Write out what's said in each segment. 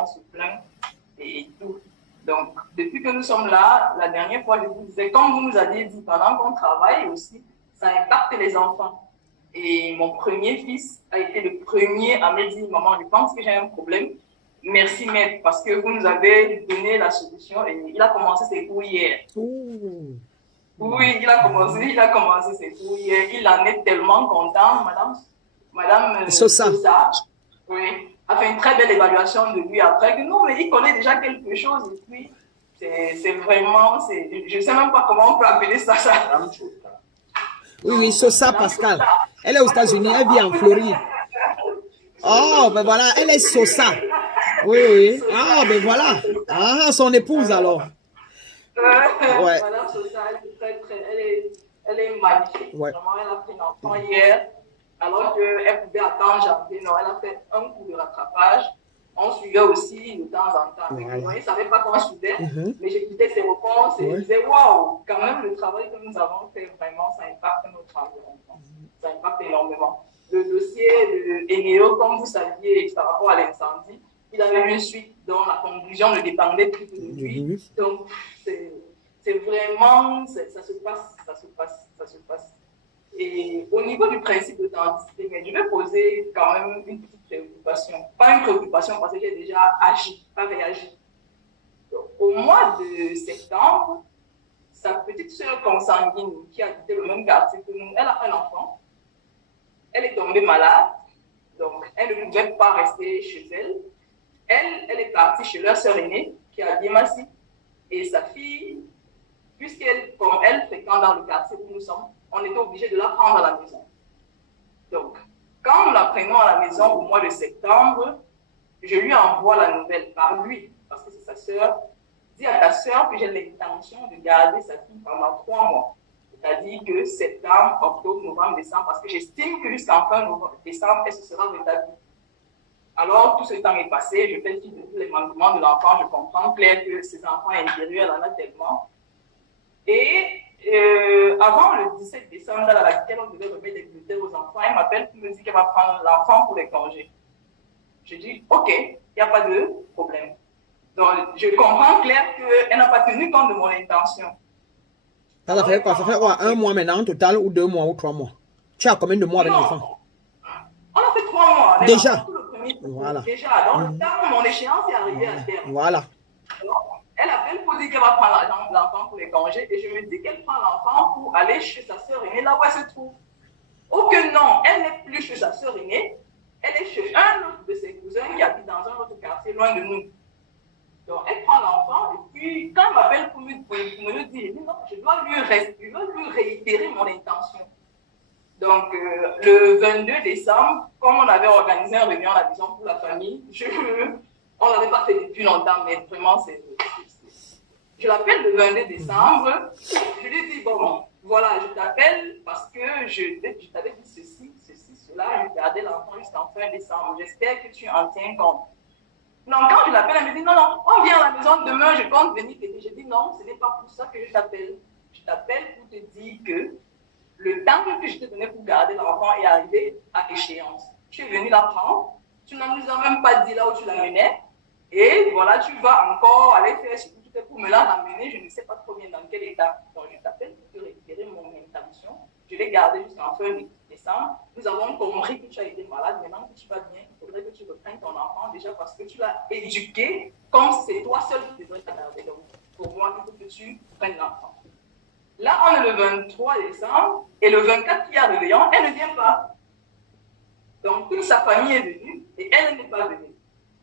on se plaint et tout. Donc, depuis que nous sommes là, la dernière fois, je vous disais, comme vous nous aviez dit, pendant qu'on travaille aussi, ça impacte les enfants. Et mon premier fils a été le premier à me dire, maman, je pense que j'ai un problème. Merci, maître, parce que vous nous avez donné la solution et il a commencé ses cours hier. Oui, il a commencé ses cours hier. Il en est tellement content, madame Sosa, oui, a fait une très belle évaluation de lui après que non, mais il connaît déjà quelque chose et puis c'est vraiment, je ne sais même pas comment on peut appeler ça. Oui, Sosa Pascal. Elle est aux États-Unis, elle vit en Floride. Oh, ben voilà, elle est Sosa. Oui. Ah, ben voilà. Ah, son épouse alors. Ouais. Madame Sosa, elle est magnifique. Ouais. Vraiment, elle a pris l'enfant hier, alors qu'elle pouvait attendre janvier. Non, elle a fait un coup de rattrapage. On suivait aussi de temps en temps. Voilà. Moi, je ne savais pas qu'on suivait, mais j'écoutais ses réponses et je disais, waouh, quand même, le travail que nous avons fait, vraiment, ça impacte nos travaux. Ça impacte énormément. Le dossier de Eneo, comme vous saviez, par rapport à l'incendie, il avait eu une suite dont la conclusion ne dépendait plus de lui. Donc, c'est vraiment, ça se passe. Et au niveau du principe d'authenticité, mais je vais poser quand même une petite préoccupation. Pas une préoccupation parce que j'ai déjà agi, pas réagi. Donc, au mois de septembre, sa petite sœur consanguine qui habitait le même quartier que nous, elle a un enfant. Elle est tombée malade, donc elle ne pouvait pas rester chez elle. Elle est partie chez leur sœur aînée qui a Diemassi. Et sa fille, puisqu'elle, comme elle fréquente dans le quartier où nous sommes, on était obligé de la prendre à la maison. Donc, quand nous la prenons à la maison au mois de septembre, je lui envoie la nouvelle par lui, parce que c'est sa sœur. Dis à ta sœur que j'ai l'intention de garder sa fille pendant 3 mois. C'est-à-dire que septembre, octobre, novembre, décembre, parce que j'estime que jusqu'en fin décembre, elle se sera rétablie. Alors, tout ce temps est passé, je fais le fil de tous les mandements de l'enfant, je comprends clair que ses enfants intérieurs, elle en a tellement. Et avant le 17 décembre, à laquelle on devait remettre des bulletins aux enfants, elle m'appelle pour me dire qu'elle va prendre l'enfant pour les congés. Je dis, ok, il n'y a pas de problème. Donc, je comprends clair qu'elle n'a pas tenu compte de mon intention. Ça fait quoi? Ça fait quoi? 1 mois maintenant, en total, ou 2 mois, ou 3 mois? Tu as combien de mois avec l'enfant? On a fait 3 mois. Déjà? Voilà. Déjà, dans le temps, mon échéance est arrivée à terme. Voilà. Alors, elle appelle pour dire qu'elle va prendre l'enfant pour les congés et je me dis qu'elle prend l'enfant pour aller chez sa sœur aînée, là où elle se trouve. Ou que non, elle n'est plus chez sa sœur aînée, elle est chez un autre de ses cousins qui habite dans un autre quartier loin de nous. Donc, elle prend l'enfant et puis, quand elle m'appelle pour me dire, non, je dois lui réitérer mon intention. Donc, le 22 décembre, comme on avait organisé une réunion à la maison pour la famille, on ne l'avait pas fait depuis longtemps, mais vraiment, je l'appelle le 22 décembre, je lui dis, bon, voilà, je t'appelle parce que je t'avais dit ceci, cela, je gardais l'enfant jusqu'en fin décembre. J'espère que tu en tiens compte. Non, quand je l'appelle, elle me dit, non, on vient à la maison demain, je compte venir t'aider. Je dis, non, ce n'est pas pour ça que je t'appelle. Je t'appelle pour te dire que le temps que je t'ai donné pour garder l'enfant est arrivé à échéance. Tu es venu la prendre, tu ne nous as même pas dit là où tu la menais, et voilà, tu vas encore aller faire ce que tu fais pour me la ramener, je ne sais pas trop bien dans quel état. Donc je t'appelle pour te réitérer mon intention. Je l'ai gardée jusqu'en fin décembre. Nous avons compris que tu as été malade, maintenant que tu vas bien, il faudrait que tu reprennes ton enfant déjà parce que tu l'as éduqué comme si c'est toi seul qui devrais la garder. Donc pour moi, il faut que tu prennes l'enfant. Là, on est le 23 décembre et le 24 qui est réveillant, elle ne vient pas. Donc, toute sa famille est venue et elle n'est pas venue.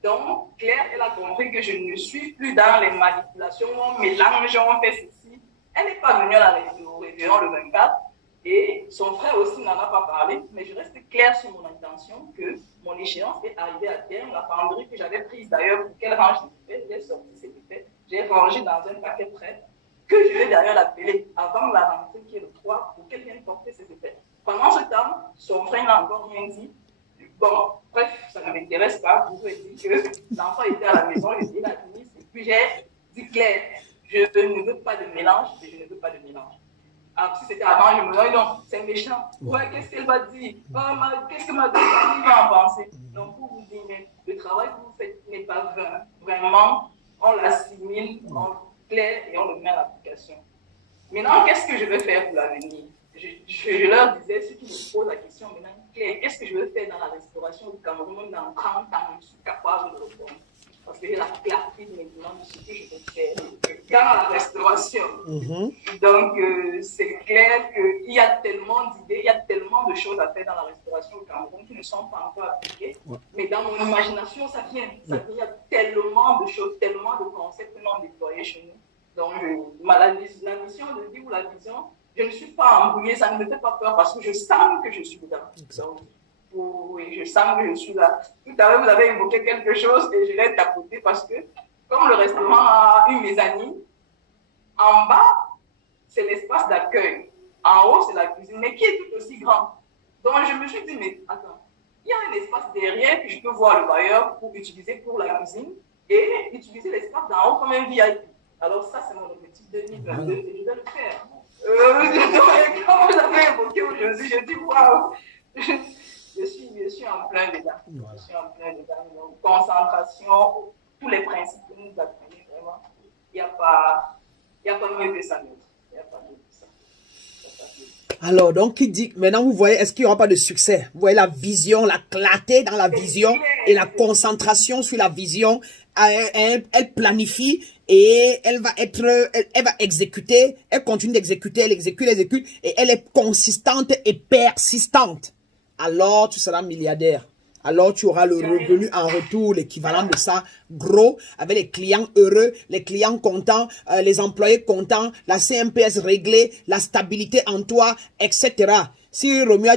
Donc, Claire, elle a compris que je ne suis plus dans les manipulations, on mélange, on fait ceci. Elle n'est pas venue au réveillon le 24 et son frère aussi n'en a pas parlé, mais je reste claire sur mon intention que mon échéance est arrivée à terme. La penderie que j'avais prise d'ailleurs pour qu'elle range ses effets, j'ai sorti ses effets, j'ai rangé dans un paquet prêt. Que je vais d'ailleurs l'appeler avant la rentrée qui est le 3 pour qu'elle vienne porter ses effets. Pendant ce temps, son frère n'a encore rien dit. Bon, bref, ça ne m'intéresse pas. Je vous ai dit que l'enfant était à la maison, je dis la tenue, et puis j'ai dit clair, je ne veux pas de mélange et je ne veux pas de mélange. Alors, si c'était avant, je me disais, non, c'est méchant. Ouais, qu'est-ce qu'elle va dire? Qu'est-ce que ma vie va en penser? Donc, pour vous dire, le travail que vous faites n'est pas vain. Vraiment, on l'assimile en clair et on le met à l'application. Maintenant, qu'est-ce que je vais faire pour l'avenir? Je leur disais, ceux qui me posent la question maintenant, Claire, qu'est-ce que je vais faire dans la restauration du Cameroun dans 30 ans? Je suis capable de le faire. Parce que j'ai la clarté maintenant de ce que je vais faire dans la restauration. Donc, c'est clair qu'il y a tellement d'idées, il y a tellement de choses à faire dans la restauration au Cameroun qui ne sont pas encore appliquées. Mais dans mon imagination, ça vient. Il y a tellement de choses, tellement de concepts que l'on déployés chez nous. Donc, la mission de vie ou la vision, je ne suis pas embrouillée, ça ne me fait pas peur parce que je sens que je suis dedans. Donc, oui, je sens que je suis là. Tout à l'heure, vous avez évoqué quelque chose et je l'ai tapoté parce que, comme le restaurant a une mezzanine, en bas, c'est l'espace d'accueil. En haut, c'est la cuisine, mais qui est tout aussi grand. Donc, je me suis dit, mais attends, il y a un espace derrière que je peux voir le bailleur pour utiliser pour la cuisine et utiliser l'espace d'en haut comme un VIP. Alors, ça, c'est mon objectif 2022 et je vais le faire. Comme vous avez évoqué aujourd'hui, je dis, waouh! Je suis en plein dedans. Voilà. Je suis en plein dedans. Donc, concentration, tous les principes que nous apprenons, vraiment. Il n'y a pas mieux que ça. Il n'y a pas mieux que ça. Alors, donc, il dit, maintenant, vous voyez, est-ce qu'il n'y aura pas de succès? Vous voyez la vision, la clarté dans la vision et la concentration sur la vision. Elle planifie et elle va exécuter. Elle continue d'exécuter, elle exécute, et elle est consistante et persistante. Alors, tu seras milliardaire. Alors, tu auras le revenu en retour, l'équivalent de ça, gros, avec les clients heureux, les clients contents, les employés contents, la CMPS réglée, la stabilité en toi, etc. Si Romeo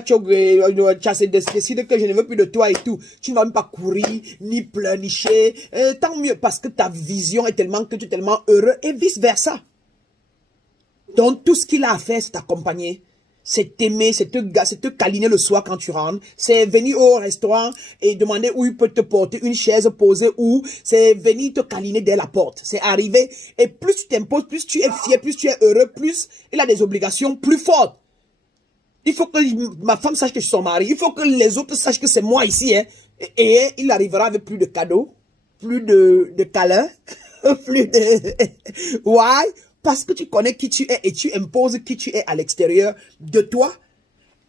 décide que je ne veux plus de toi et tout, tu ne vas même pas courir, ni pleurnicher. Tant mieux, parce que ta vision est tellement que tu es tellement heureux et vice versa. Donc, tout ce qu'il a à faire, c'est t'accompagner. C'est t'aimer, c'est te câliner le soir quand tu rentres. C'est venir au restaurant et demander où il peut te porter une chaise posée où. C'est venir te câliner dès la porte. C'est arriver. Et plus tu t'imposes, plus tu es fier, plus tu es heureux, plus il a des obligations plus fortes. Il faut que ma femme sache que je suis son mari. Il faut que les autres sachent que c'est moi ici. Hein. Et il arrivera avec plus de cadeaux, plus de câlins, plus de... Why? Parce que tu connais qui tu es et tu imposes qui tu es à l'extérieur de toi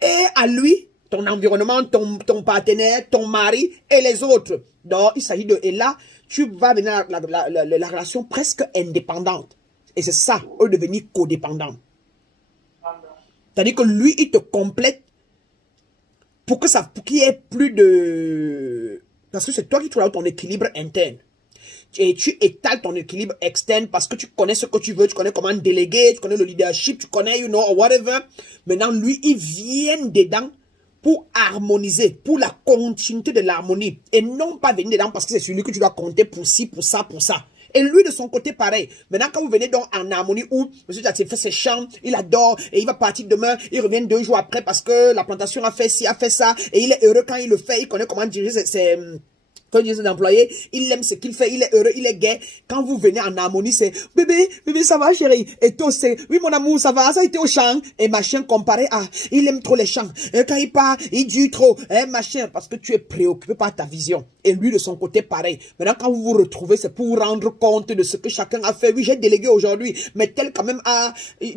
et à lui, ton environnement, ton partenaire, ton mari et les autres. Donc, il s'agit de... Et là, tu vas venir la relation presque indépendante. Et c'est ça, au devenir codépendant. C'est-à-dire que lui, il te complète pour qu'il y ait plus de... Parce que c'est toi qui trouves ton équilibre interne. Et tu étales ton équilibre externe parce que tu connais ce que tu veux, tu connais comment déléguer, tu connais le leadership, tu connais, you know, or whatever. Maintenant, lui, il vient dedans pour harmoniser, pour la continuité de l'harmonie. Et non pas venir dedans parce que c'est celui que tu dois compter pour ci, pour ça, pour ça. Et lui, de son côté, pareil. Maintenant, quand vous venez donc en harmonie où M. Jackson fait ses chants, il adore, et il va partir demain, il revient 2 jours après parce que la plantation a fait ci, a fait ça, et il est heureux quand il le fait, il connaît comment diriger quand il est employé, il aime ce qu'il fait, il est heureux, il est gai. Quand vous venez en harmonie, c'est bébé, ça va chérie. Et toi, c'est oui mon amour, ça va, ça a été au champ. Et machin comparé à, il aime trop les champs. Et quand il part, il dure trop. Et machin, parce que tu es préoccupé par ta vision. Et lui de son côté, pareil. Maintenant, quand vous vous retrouvez, c'est pour vous rendre compte de ce que chacun a fait. Oui, j'ai délégué aujourd'hui, mais tel quand même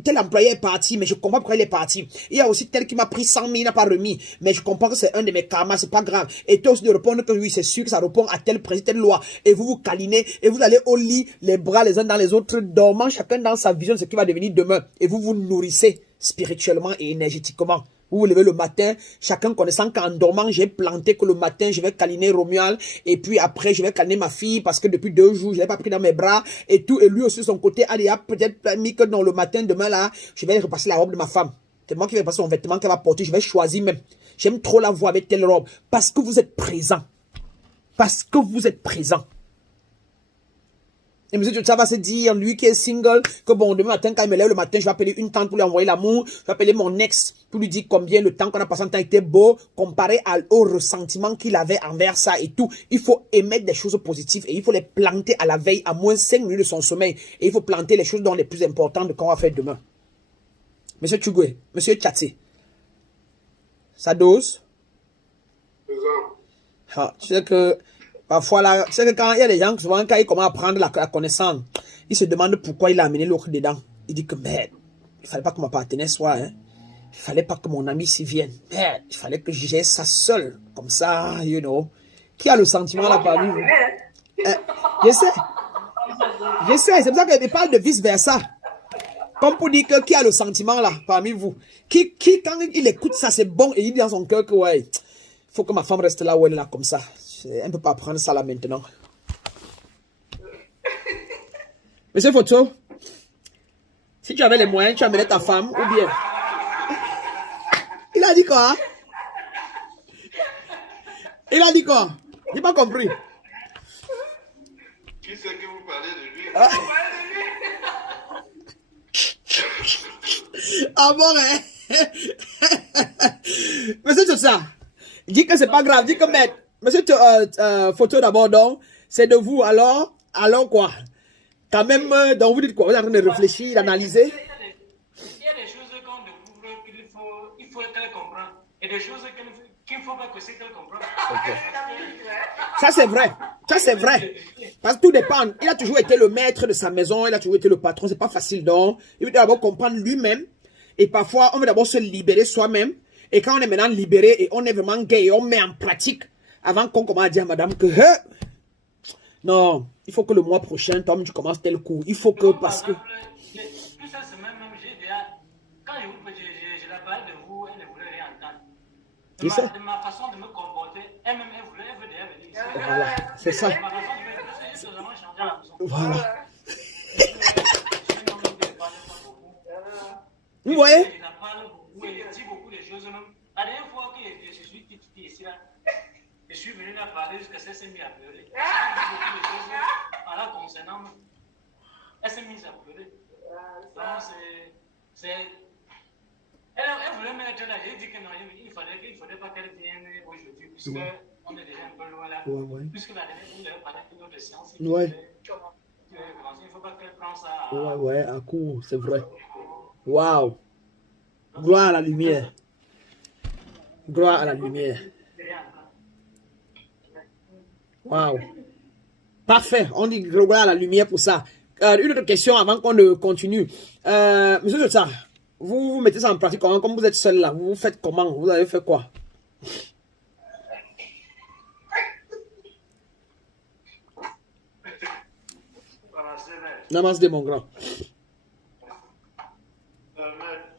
tel employé est parti, mais je comprends pourquoi il est parti. Il y a aussi tel qui m'a pris 100 000, il n'a pas remis. Mais je comprends que c'est un de mes karmas, c'est pas grave. Et toi aussi de répondre que oui, c'est sûr que ça répond à tel président, telle loi, et vous vous câlinez, et vous allez au lit, les bras les uns dans les autres, dormant chacun dans sa vision de ce qui va devenir demain, et vous vous nourrissez spirituellement et énergétiquement. Vous vous levez le matin, chacun connaissant qu'en dormant, j'ai planté que le matin, je vais câliner Romuald, et puis après, je vais câliner ma fille, parce que depuis 2 jours, je l'ai pas pris dans mes bras, et tout, et lui aussi de son côté, allez, a peut-être mis que dans le matin, demain là, je vais repasser la robe de ma femme. C'est moi qui vais passer son vêtement qu'elle va porter, je vais choisir même. J'aime trop la voir avec telle robe, parce que vous êtes présent. Parce que vous êtes présent. Et monsieur, ça va se dire, lui qui est single, que bon, demain matin, quand il me lève le matin, je vais appeler une tante pour lui envoyer l'amour. Je vais appeler mon ex pour lui dire combien le temps qu'on a passé en temps était beau, comparé au ressentiment qu'il avait envers ça et tout. Il faut émettre des choses positives et il faut les planter à la veille, à moins 5 minutes de son sommeil. Et il faut planter les choses dont les plus importantes de qu'on va faire demain. Monsieur Tchugwe, monsieur Tchatsi, sa dose. Ah, tu sais que Parfois, là, c'est que quand il y a des gens, souvent, quand ils commencent à prendre la connaissance, ils se demandent pourquoi il a amené l'autre dedans. Il dit que, merde, il fallait pas que ma partenaire soit, hein. Il fallait pas que mon ami s'y vienne. Merde, il fallait que je gère ça seul. Comme ça, you know. Qui a le sentiment là parmi vous? Je sais. Je sais, c'est pour ça que je parle de vice-versa. Comme pour dire que qui a le sentiment là parmi vous? Qui quand il écoute ça, c'est bon et il dit dans son cœur que, ouais, il faut que ma femme reste là où elle est là comme ça. Elle ne peut pas prendre ça là maintenant. Monsieur Photo, si tu avais les moyens, tu amenais ta femme ou bien? Il a dit quoi? Il a dit quoi? J'ai pas compris. Qui c'est que vous parlez de lui? Ah bon, hein? Monsieur Tchotsa, dis que c'est pas grave, dis que maître. Monsieur Photo d'abord, donc, c'est de vous, alors quoi? Quand même, donc vous dites quoi? Vous êtes en train de réfléchir, d'analyser? Il y a des choses qu'on découvre qu'il faut qu'elle comprenne. Et des choses qu'il ne faut pas que c'est qu'elle comprenne. Okay. Ça c'est vrai. Ça c'est vrai. Parce que tout dépend. Il a toujours été le maître de sa maison. Il a toujours été le patron. C'est pas facile donc. Il veut d'abord comprendre lui-même. Et parfois, on veut d'abord se libérer soi-même. Et quand on est maintenant libéré et on est vraiment gay et on met en pratique avant qu'on commence à dire à madame que non, il faut que le mois prochain, Tom, tu commences tel cours. Il faut que parce que... Tout ça, c'est même, j'ai déjà... Quand je la parlais de vous, elle ne voulait rien entendre. De ma façon de me comporter, elle-même, elle veut déjà venir ici. Voilà, c'est ça. Ma façon de me comporter, j'ai totalement changé à la maison. Voilà. Vous voyez? Il en parle beaucoup et il dit beaucoup de choses. Même. La dernière fois que je suis ici, là, je suis venu là parler jusqu'à ce qu'elle s'est mise à pleurer. Elle dit beaucoup de choses en la concernant. Elle s'est mise à pleurer. Donc, c'est... Elle voulait me mettre là. J'ai dit que non, il ne fallait pas qu'elle vienne aujourd'hui, puisque on est déjà un peu loin là. Ouais. Puisque la dernière fois, vous avez parlé d'une autre séance. Ouais. Il ne faut pas qu'elle prenne ça. Ouais, à coup, c'est vrai. Waouh. Gloire à la lumière. Gloire à la lumière. Waouh. Parfait. On dit gloire à la lumière pour ça. Une autre question avant qu'on ne continue. Monsieur Jota, vous mettez ça en pratique comment? Comme vous êtes seul là, vous faites comment? Vous avez fait quoi? Namaste mon grand.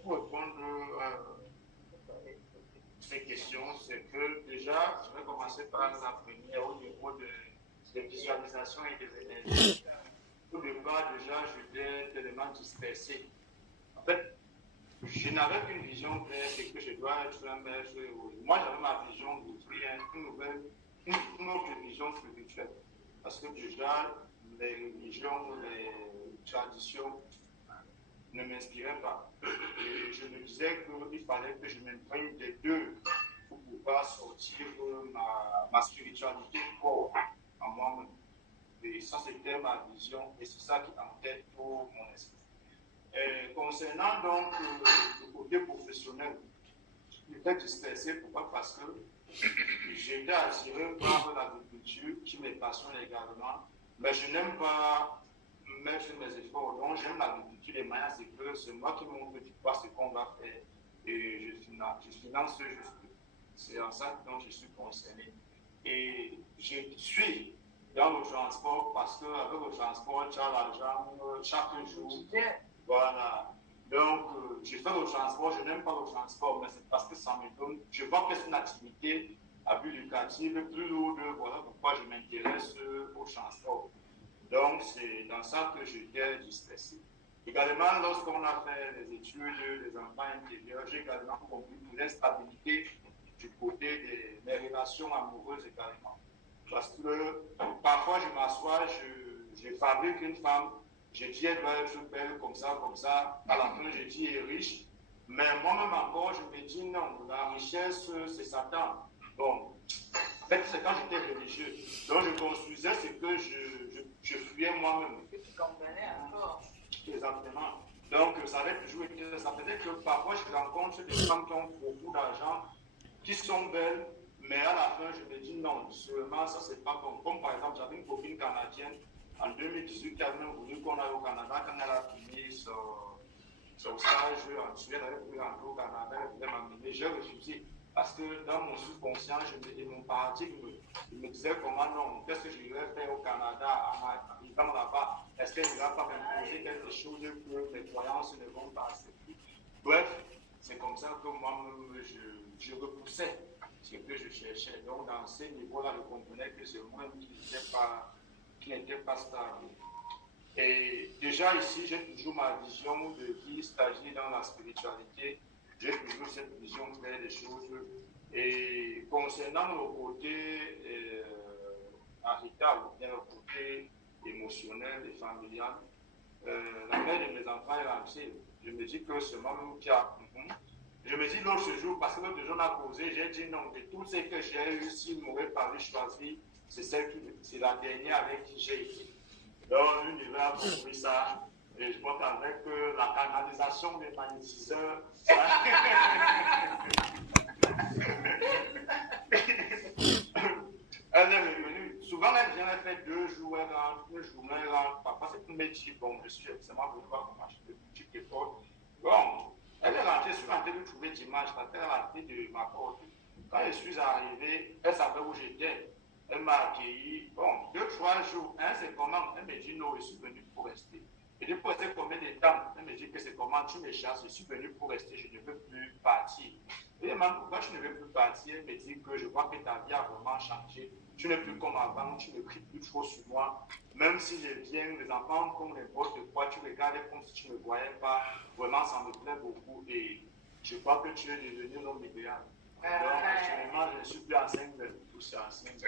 Pour répondre à ces questions, c'est que déjà, je vais commencer par la première au niveau des visualisations et des énergies. Au départ, déjà, j'étais tellement dispersé. En fait, je n'avais qu'une vision claire, c'est que je dois être un maître. Moi, j'avais ma vision d'ouvrir une autre vision spirituelle. Parce que déjà, les religions, les traditions ne m'inspiraient pas. Et je me disais qu'il fallait que je m'imprègne des deux pour pouvoir sortir ma spiritualité forte en moi-même. Et ça, c'était ma vision et c'est ça qui entête tout mon esprit. Concernant donc le côté professionnel, j'étais dispersé. Pourquoi? Parce que j'étais attiré par l'agriculture qui me passionne également, mais je n'aime pas mettre mes efforts. Donc j'aime l'agriculture, les moyens, c'est que c'est moi qui montre ce qu'on va faire et je finance juste. C'est en ça que je suis concerné. Et je suis dans le transport parce qu'avec le transport, tu as l'argent chaque jour. Voilà. Donc, je fais le transport, je n'aime pas le transport, mais c'est parce que ça me donne. Je vois que c'est une activité à but lucratif, plus lourde, voilà pourquoi je m'intéresse au transport. Donc, c'est dans ça que j'étais distressé. Également, lorsqu'on a fait les études des enfants intérieurs, j'ai également compris l'instabilité du côté de mes relations amoureuses également. Parce que parfois, je m'assois, je fabrique une femme, je dis elle doit être belle comme ça, à la fin, je dis elle est riche. Mais moi-même encore, je me dis non, la richesse, c'est Satan. Bon, en fait, c'est quand j'étais religieux. Donc, je construisais ce que je fuyais moi-même. Que tu comprenais encore. Exactement. Donc, ça avait toujours été ça. Peut-être que parfois, je rencontre des femmes qui ont beaucoup d'argent, qui sont belles, Mais à la fin, je me dis non, seulement ça, c'est pas bon. Comme par exemple, j'avais une copine canadienne en 2018 qui a même voulu qu'on aille au Canada quand elle a fini son stage en Suède, elle voulu rentrer au Canada, elle voulait m'amener. J'ai refusé parce que dans mon subconscient et mon paradigme, il me disait comment non, qu'est-ce que je vais faire au Canada en arrivant là-bas? Est-ce qu'elle ne va pas m'imposer quelque chose que mes croyances ne vont pas accepter? Bref, c'est comme ça que moi-même je repoussais ce que je cherchais. Donc, dans ces niveaux-là, je comprenais que c'est moi qui n'était pas stable. Et déjà ici, j'ai toujours ma vision de qui s'agit dans la spiritualité. J'ai toujours cette vision claire des choses. Et concernant le côté marital, ou bien le côté émotionnel et familial, la mère de mes enfants est lancée. Je me dis que c'est moi-même qui a. Je me dis l'autre jour, parce que l'autre jour on a posé, j'ai dit non, de tout ce que j'ai eu, s'il m'aurait fallu choisir, c'est la dernière avec qui j'ai été. Donc l'univers a compris ça, et je m'entendais que la canalisation des magnétiseurs, elle est revenue. Souvent, elle vient, elle fait 2 jours, elle rentre, 1 journée, elle rentre. Parfois, c'est une métier. Bon, je suis extrêmement venu voir comment je fais boutique et porte. Bon, elle est rentrée, je suis rentré lui trouver dimanche, parce qu'elle est rentrée de ma porte. Quand je suis arrivé, elle savait où j'étais. Elle m'a accueilli. Bon, 2-3 jours. C'est comment? Elle me dit non, je suis venu pour rester. Et dit pour rester combien de temps? Elle me dit que c'est comment? Tu me chasses, je suis venu pour rester, je ne veux plus partir. Et même pourquoi je ne veux plus partir? Elle me dit que je vois que ta vie a vraiment changé. Tu n'es plus comme avant, tu ne cries plus trop sur moi. Même si je viens, les enfants, comme n'importe quoi, tu regardes comme si tu ne me voyais pas. Vraiment, ça me plaît beaucoup. Et je crois que tu es devenu l'homme idéal. Donc, actuellement, je ne suis plus enceinte, mais tout c'est enceinte.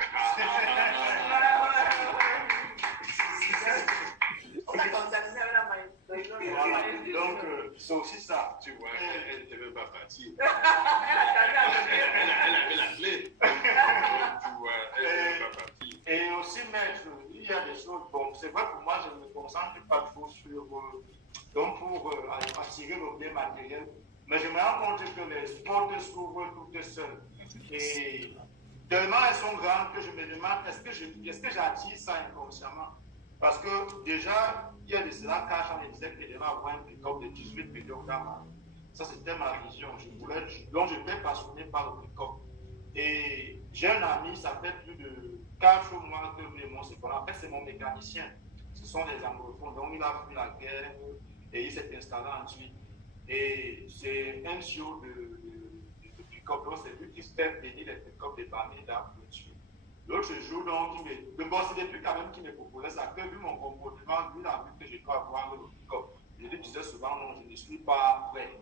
Voilà. Donc, c'est aussi ça. Tu vois, elle ne devait pas partir. Elle avait la clé. Tu vois, elle ne devait pas partir. Et aussi, maître, il y a des choses. Bon, c'est vrai que moi, je ne me concentre pas trop sur. Donc, pour attirer le bien matériel. Mais je me rends compte que les portes s'ouvrent toutes seules. Et tellement elles sont grandes que je me demande est-ce que j'attire ça inconsciemment? Parce que déjà, il y a de cela, quand j'en disais que j'allais avoir un pick-up de 18 millions dans ma vie. Ça, c'était ma vision. Donc, j'étais passionné par le pick-up. Et j'ai un ami, ça fait plus de 4 mois que nous aimons ce qu'on appelle, c'est mon mécanicien. Ce sont des anglophones. Donc, il a fui la guerre et il s'est installé en Suisse. Et c'est un CEO de pick-up. Donc, c'est lui qui se fait venir les pick-up de Bamida pour le tuer. L'autre jour, donc, le boss, c'est depuis quand même qui me proposait ça, que vu mon comportement, vu la vue que je dois avoir le pick-up, je lui disais souvent non, je ne suis pas prêt.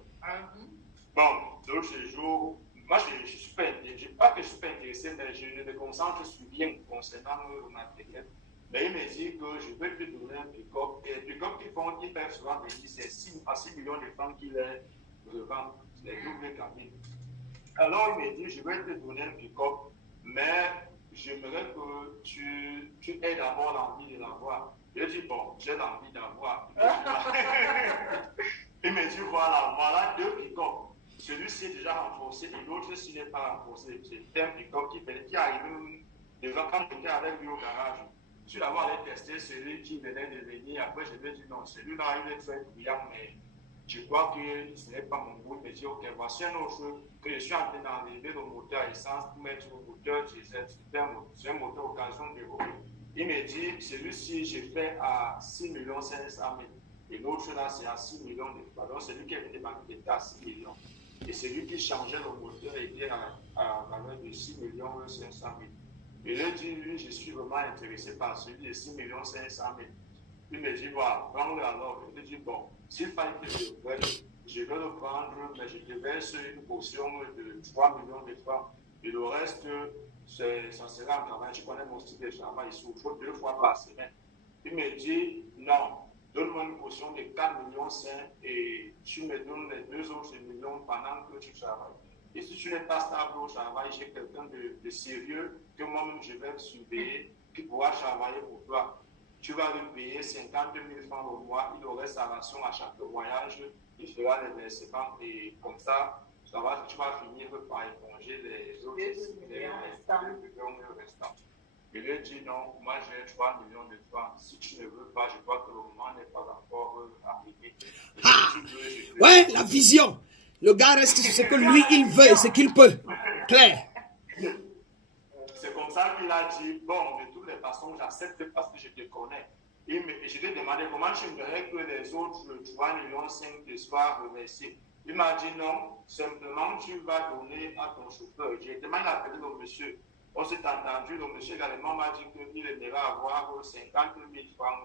Bon, l'autre jour, moi je suis pas intéressé, pas que je suis pas intéressé, mais je ne me concentre sur rien concernant le matériel. Mais il me dit que je peux te donner un pick-up. Et les pick-up qui peuvent souvent venir, c'est 6 à 6 millions de francs qui les revendent, les doubles cabines. Alors il me dit, je vais te donner un pick-up, mais j'aimerais que tu aies d'abord l'envie de l'avoir. Je dis, bon, j'ai l'envie d'avoir. Il me dit, voilà 2 pick-up. Celui-ci est déjà renforcé et l'autre, s'il n'est pas renforcé. C'est un pick-up qui arrive devant quand j'étais avec lui au garage. Je suis d'abord allé tester celui qui venait de venir. Après, je lui ai dit, non, celui-là, il est très brillant, mais je crois que ce n'est pas mon goût. Il me dit, ok, voici un autre que je suis en train d'enlever le moteur à essence pour mettre le moteur diesel. C'est un moteur occasion de l'eau. Il me dit, celui-ci, j'ai fait à 6 500 000. Et l'autre là, c'est à 6 millions de francs. Donc, celui qui est venu était à 6 millions. Et celui qui changeait le moteur était à valeur de 6 500 000. Et je dis, lui, je suis vraiment intéressé par celui de 6 500 000. Il me dit, voilà, prends-le alors. Je lui dis, bon, s'il fallait que je vais le prendre, mais je te verse une portion de 3 millions de francs. Et le reste, ça sera en travail. Je connais mon style de travail, il souffre 2 fois par semaine. Il me dit, non, donne-moi une portion de 4 millions 5 et tu me donnes les 2 autres millions pendant que tu travailles. Et si tu n'es pas stable au travail, j'ai quelqu'un de sérieux que moi-même je vais surveiller qui pourra travailler pour toi. Tu vas lui payer 52 000 francs au mois, il aurait sa ration à chaque voyage, il fera les versements et comme ça, tu vas finir par éponger les autres 2 millions restants. Je lui ai dit non, moi j'ai 3 millions de francs. Si tu ne veux pas, je crois que le moment n'est pas encore arrivé. Ouais, la vision. Le gars reste sur ce que lui, il veut et ce qu'il peut. Clair. C'est comme ça qu'il a dit, bon, de toutes les façons, j'accepte parce que je te connais. Et je lui ai demandé comment tu aimerais que les autres 3,5 millions te soient reversés. Il m'a dit non, simplement tu vas donner à ton chauffeur. J'ai demandé à appeler le monsieur. On s'est entendu, le monsieur également m'a dit qu'il aimerait avoir 50 000 francs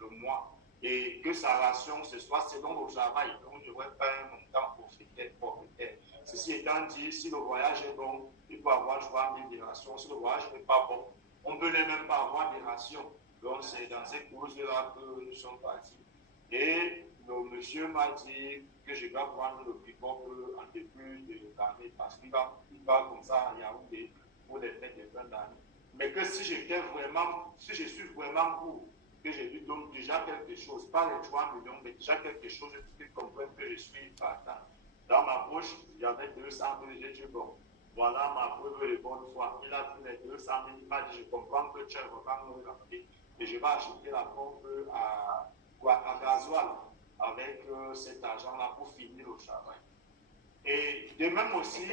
le mois et que sa ration ce soit selon le travail. Donc, je ne vois pas un montant forfaitaire. Ceci étant dit, si le voyage est bon, il peut avoir 3 000 de rations. Si le voyage n'est pas bon, on ne peut même pas avoir des rations. Donc, c'est dans cette cause-là que nous sommes partis. Et le monsieur m'a dit que je dois prendre le pick-up en début de l'année parce qu'il va comme ça à Yaoundé pour les fêtes de fin d'année. Mais que si je suis vraiment pour que je lui donne déjà quelque chose, pas les 3 millions, mais déjà quelque chose qui comprenne que je suis partant. Dans ma poche, il y avait 200 000, j'ai dit bon, voilà ma preuve de bonne foi. Il a pris les 200 000, il m'a dit je comprends que tu es vraiment me rappeler et je vais acheter la pompe à gasoil avec cet argent-là pour finir le travail. Et de même aussi,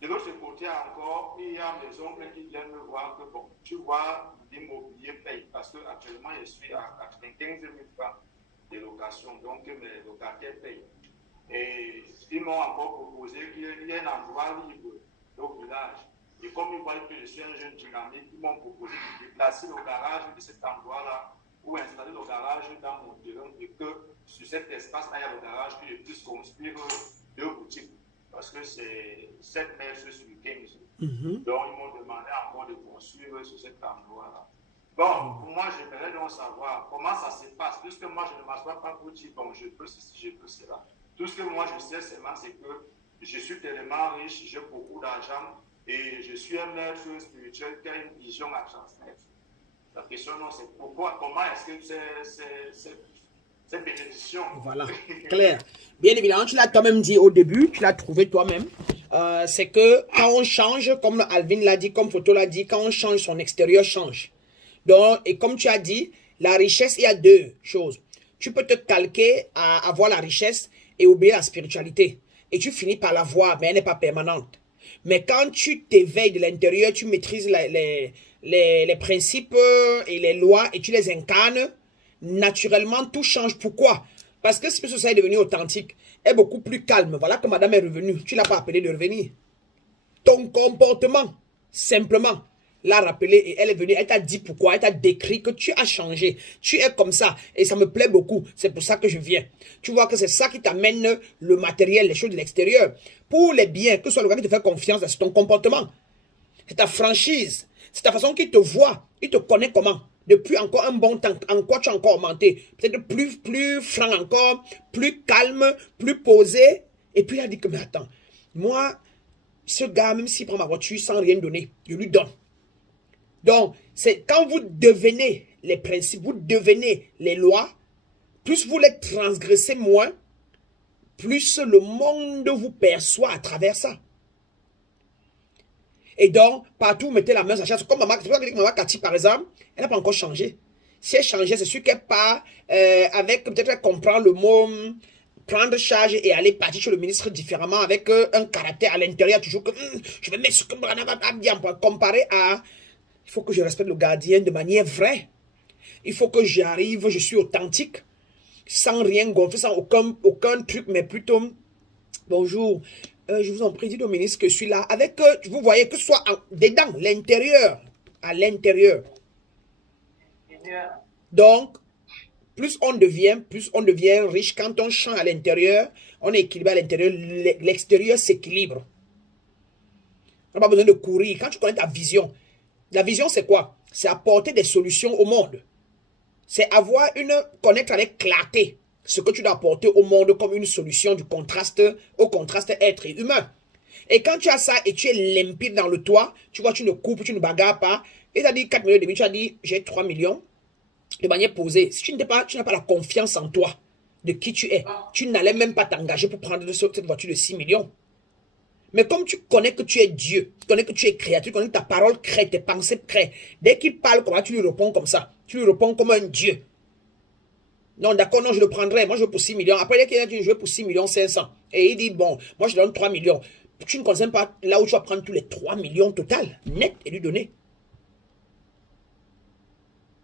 de l'autre côté encore, il y a mes oncles qui viennent me voir que bon, tu vois, l'immobilier paye parce qu'actuellement je suis à 95 000 francs de location, donc mes locataires payent. Et ils m'ont encore proposé qu'il y ait un endroit libre au village. Et comme ils voient que je suis un jeune dynamique, ils m'ont proposé de déplacer le garage de cet endroit-là ou installer le garage dans mon terrain et que sur cet espace-là, il y a le garage que je puisse construire 2 boutiques. Parce que c'est 7 mètres sur 15. Donc, ils m'ont demandé encore de construire sur cet endroit-là. Bon, pour moi, j'aimerais donc savoir comment ça se passe. Puisque moi, je ne m'assois pas pour dire, bon, je peux ceci, je peux cela. Tout ce que moi, je sais seulement, c'est que je suis tellement riche, j'ai beaucoup d'argent et je suis un maître spirituel qui a une vision à transmettre. La question, non, c'est pourquoi, comment est-ce que cette bénédiction. Voilà, clair. Bien évidemment, tu l'as toi-même dit au début, tu l'as trouvé toi-même. C'est que quand on change, comme Alvin l'a dit, comme Photo l'a dit, quand on change, son extérieur change. Donc, et comme tu as dit, la richesse, il y a 2 choses. Tu peux te calquer à avoir la richesse et oublier la spiritualité. Et tu finis par la voir, mais elle n'est pas permanente. Mais quand tu t'éveilles de l'intérieur, tu maîtrises les principes et les lois et tu les incarnes, naturellement, tout change. Pourquoi? Parce que si ça est devenu authentique, est beaucoup plus calme. Voilà que madame est revenue. Tu ne l'as pas appelé de revenir. Ton comportement, simplement, l'a rappelé et elle est venue. Elle t'a dit pourquoi. Elle t'a décrit que tu as changé. Tu es comme ça. Et ça me plaît beaucoup. C'est pour ça que je viens. Tu vois que c'est ça qui t'amène le matériel, les choses de l'extérieur. Pour les biens, que ce soit le gars qui te fait confiance, c'est ton comportement. C'est ta franchise. C'est ta façon qu'il te voit. Il te connaît comment. Depuis encore un bon temps, en quoi tu as encore augmenté? Peut-être plus franc encore, plus calme, plus posé. Et puis il a dit que, mais attends, moi, ce gars, même s'il prend ma voiture sans rien donner, je lui donne. Donc, c'est quand vous devenez les principes, vous devenez les lois, plus vous les transgressez moins, plus le monde vous perçoit à travers ça. Et donc, partout, vous mettez la main sur la chasse. Comme maman, c'est pour ça que maman Cathy, par exemple, elle n'a pas encore changé. Si elle changeait, c'est sûr qu'elle part avec, peut-être elle comprend le mot prendre charge et aller partir chez le ministre différemment avec un caractère à l'intérieur, toujours que je vais mettre ce que bien comparé à, il faut que je respecte le gardien de manière vraie. Il faut que j'arrive, je suis authentique, sans rien gonfler, sans aucun truc, mais plutôt, bonjour. Je vous en prie, dites au ministre que je suis là. Avec, vous voyez, que ce soit dedans, l'intérieur, à l'intérieur. Donc, plus on devient riche. Quand on change à l'intérieur, on est équilibré à l'intérieur. L'extérieur s'équilibre. On n'a pas besoin de courir. Quand tu connais ta vision, la vision, c'est quoi? C'est apporter des solutions au monde. C'est connaître avec clarté ce que tu dois apporter au monde comme une solution au contraste être humain. Et quand tu as ça et tu es limpide dans le toit, tu vois, tu ne coupes, tu ne bagarres pas. Et tu as dit 4 millions de demi, tu as dit j'ai 3 millions de manière posée. Si tu n'as pas la confiance en toi, de qui tu es. Tu n'allais même pas t'engager pour prendre cette voiture de 6 millions. Mais comme tu connais que tu es Dieu, tu connais que tu es créature, tu connais que ta parole crée, tes pensées créent. Dès qu'il parle comme ça, tu lui réponds comme ça. Tu lui réponds comme un Dieu. Non, d'accord, non, je le prendrai. Moi, je veux pour 6 millions. Après, il a dit, je veux pour 6 millions 500. Et il dit, bon, moi, je donne 3 millions. Tu ne consignes pas là où tu vas prendre tous les 3 millions total, net, et lui donner.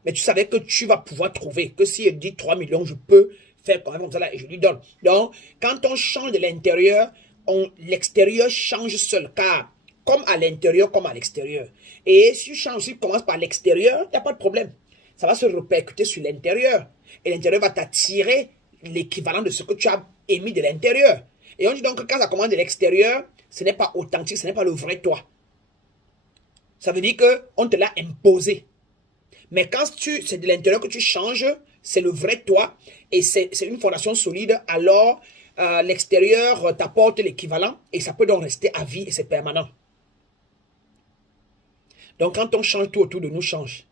Mais tu savais que tu vas pouvoir trouver que si il dit 3 millions, je peux faire quand même comme ça là et je lui donne. Donc, quand on change de l'intérieur, l'extérieur change seul. Car, comme à l'intérieur, comme à l'extérieur. Et si tu changes, si tu commences par l'extérieur, il n'y a pas de problème. Ça va se répercuter sur l'intérieur. Et l'intérieur va t'attirer l'équivalent de ce que tu as émis de l'intérieur. Et on dit donc que quand ça commence de l'extérieur, ce n'est pas authentique, ce n'est pas le vrai toi. Ça veut dire qu'on te l'a imposé. Mais quand c'est de l'intérieur que tu changes, c'est le vrai toi et c'est une fondation solide, alors l'extérieur t'apporte l'équivalent et ça peut donc rester à vie et c'est permanent. Donc quand on change, tout autour de nous change.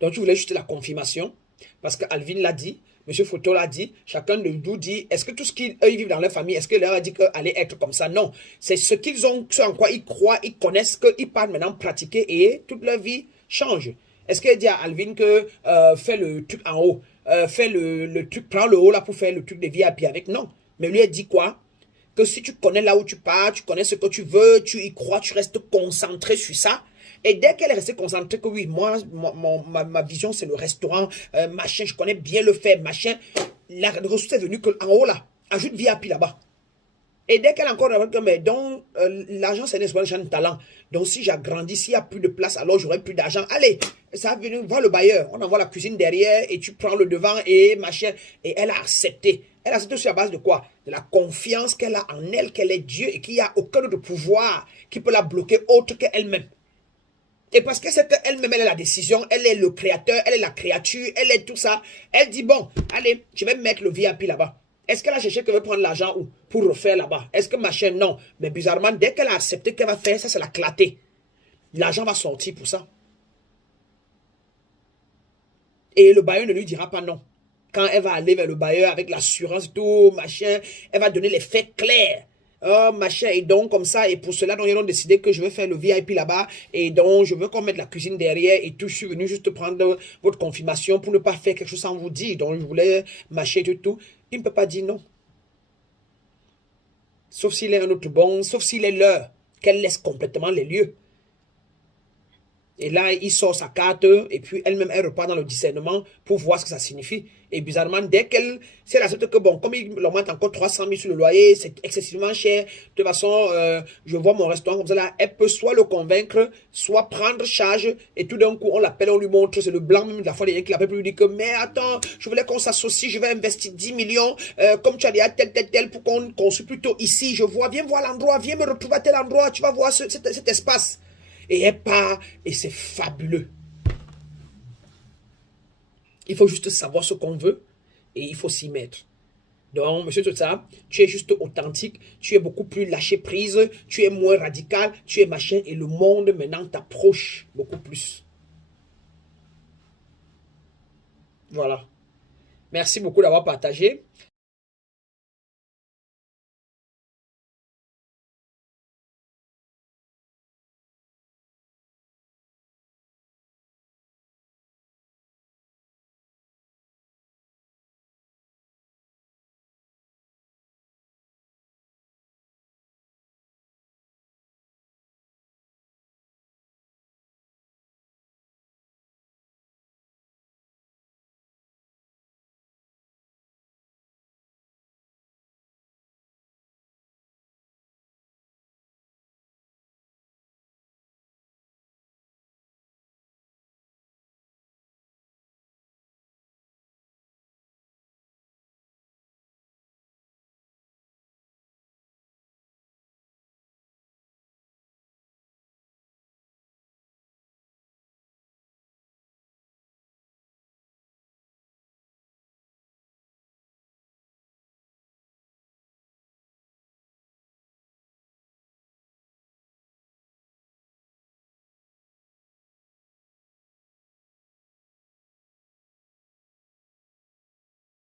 Donc tu voulais juste la confirmation parce que Alvin l'a dit, M. Photo l'a dit, chacun de nous dit, est-ce que tout ce qu'ils vivent dans leur famille, est-ce que leur a dit qu'elle allait être comme ça? Non, c'est ce qu'ils ont, ce en quoi ils croient, ils connaissent, qu'ils parlent maintenant pratiquer et toute leur vie change. Est-ce qu'elle dit à Alvin que fais le truc en haut, fais le truc, prends le haut là pour faire le truc de VIP avec? Non. Mais lui, elle dit quoi? Que si tu connais là où tu pars, tu connais ce que tu veux, tu y crois, tu restes concentré sur ça. Et dès qu'elle est restée concentrée, que oui, moi, ma vision, c'est le restaurant, machin, je connais bien le faire, machin. La ressource est venue en haut là, ajoute VIP là-bas. Et dès qu'elle a encore mais donc l'argent c'est un talent. Donc si j'agrandis, s'il n'y a plus de place, alors j'aurai plus d'argent. Allez, ça va venir voir le bailleur. On envoie la cuisine derrière et tu prends le devant et machin. Et elle a accepté. Elle a accepté sur la base de quoi? De la confiance qu'elle a en elle, qu'elle est Dieu et qu'il n'y a aucun autre pouvoir qui peut la bloquer autre qu'elle-même. Et parce que c'est qu'elle-même, elle est la décision, elle est le créateur, elle est la créature, elle est tout ça. Elle dit bon, allez, je vais mettre le VIP là-bas. Est-ce qu'elle a cherché qu'elle veut prendre l'argent où pour refaire là-bas? Est-ce que machin? Non. Mais bizarrement, dès qu'elle a accepté qu'elle va faire ça, c'est la clarté. L'argent va sortir pour ça. Et le bailleur ne lui dira pas non. Quand elle va aller vers le bailleur avec l'assurance et tout, machin, elle va donner les faits clairs. Oh, machin, et donc comme ça, et pour cela, donc, ils ont décidé que je vais faire le VIP là-bas, et donc je veux qu'on mette la cuisine derrière, et tout, je suis venu juste prendre votre confirmation pour ne pas faire quelque chose sans vous dire, donc je voulais machin et tout. Il ne peut pas dire non. Sauf s'il est un autre bon, sauf s'il est leur, qu'elle laisse complètement les lieux. Et là, il sort sa carte, et puis elle-même, elle repart dans le discernement pour voir ce que ça signifie. Et bizarrement, dès qu'elle, si elle accepte que, bon, comme il l'augmente encore 300 000 sur le loyer, c'est excessivement cher. De toute façon, je vois mon restaurant comme ça, là, elle peut soit le convaincre, soit prendre charge, et tout d'un coup, on l'appelle, on lui montre, c'est le blanc même de la fois, il y a qui l'appelle, pour lui dire que, mais attends, je voulais qu'on s'associe, je vais investir 10 millions, comme tu as dit, à tel, pour qu'on construise plutôt ici, je vois, viens voir l'endroit, viens me retrouver à tel endroit, tu vas voir cet espace. Et elle part, et c'est fabuleux. Il faut juste savoir ce qu'on veut, et il faut s'y mettre. Donc, monsieur Tota, tu es juste authentique, tu es beaucoup plus lâché prise, tu es moins radical, tu es machin, et le monde maintenant t'approche beaucoup plus. Voilà. Merci beaucoup d'avoir partagé.